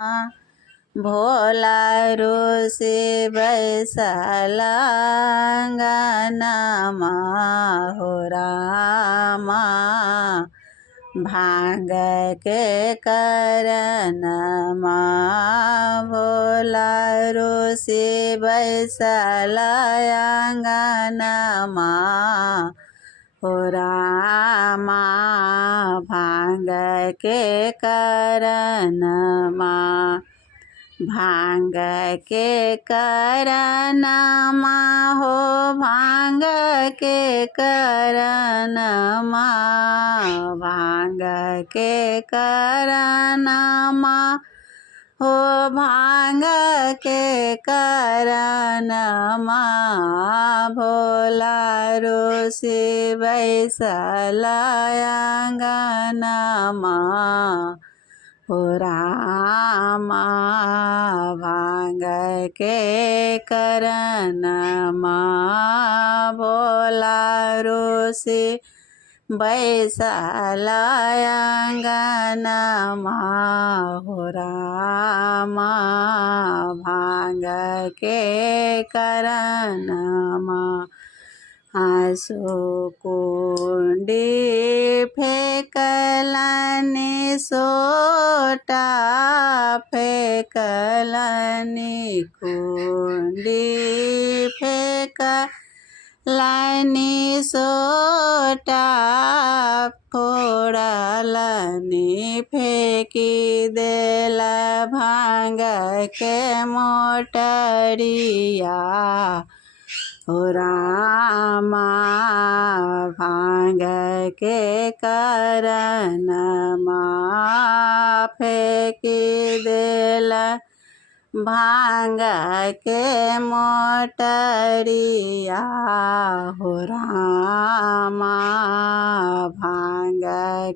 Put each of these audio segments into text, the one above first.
भोला ऋषि बैसला अंगनमा हो रामा। भांग के करनमा भोला ऋषि बैसला अंगनमा हो रामा। भांग के करनमा भांग के करनमा हो भांग के करनमा। भांग के करनमा हो भांग के करनमा। भोला ऋषि बैसला अंगनमा हो रामा। भांग के करनमा भोला ऋषि बैसला अंगनमा हो रामा। भांग के करनमा आँसू कुंडी फेंकलनि सोटा फेंकलनि कुंडी फेंकलनि सोटा फोड़लनि फेंकी देल भांग के मोटरिया हो रामा। भांग के करनमा फेंकी देल भांग के मोटरिया हो रामा। भांग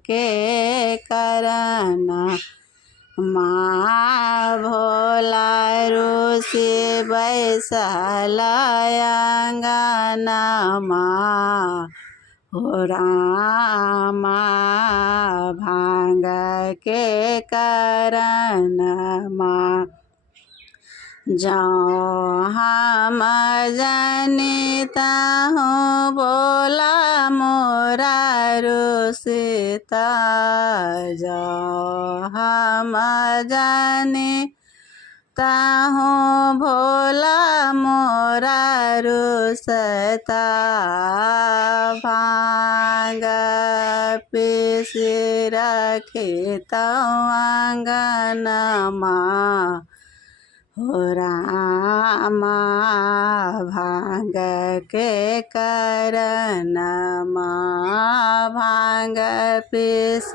के करनमा भोला ऋषि बैसला अंगनमा हो रामा। भांग के करनमा जौं हम जनिता हूँ बोला मोरा ऋषिता। जौं हम जनिता हूँ भोला मोरा ऋषिता। भांग पीस रखिता अंगनमा हो रामा। भांग के करनमा भांग पीस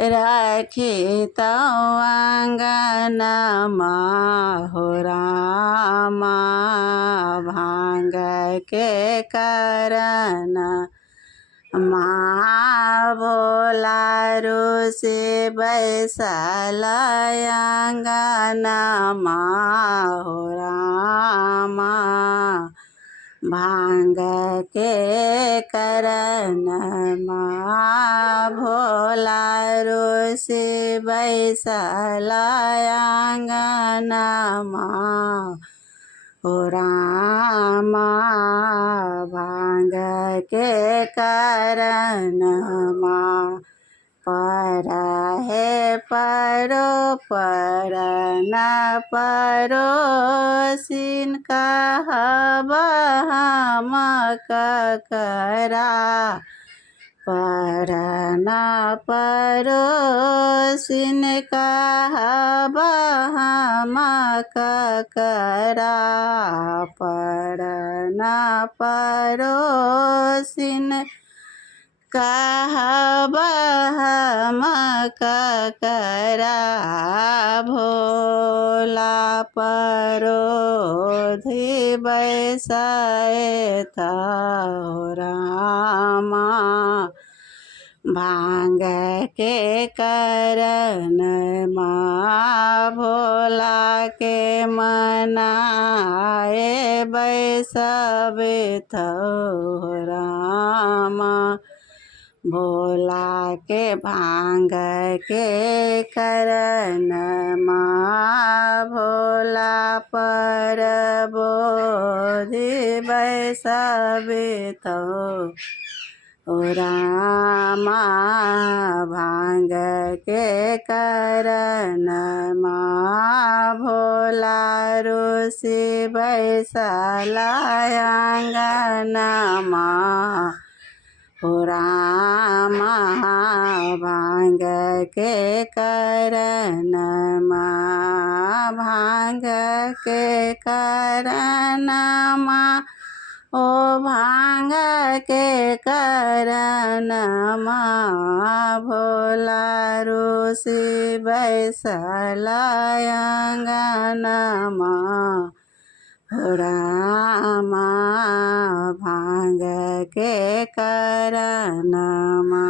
रखिता अंगनमा हो रामा। भांग के करनमा भोला ऋषि बैसला अंगनमा हो रामा। भांग के करनमा भोला ऋषि बैसला अंगनमा हो रामा। भांग के करनमा पर है परो पर न परोसिन कहब हम ककरा। पर न परोसिन कहब हम ककरा। पर न परोसिन कहब हम ककरा। भोला परोधि बैसैत हो रामा। भांग के करनमा भोला के मनाए बैसबे हो रामा। भोला के भांग के करनमा भोला पर बोधि बैसबितो ओ रामा भांग के करनमा भोला ऋषि बैसला आंगनमा ओ रामा भांग के करनमा भांग के करनमा ओ भांग के करनमा भोला ऋषि बैसला आंगनमा ओ रामा भांग के करनमा।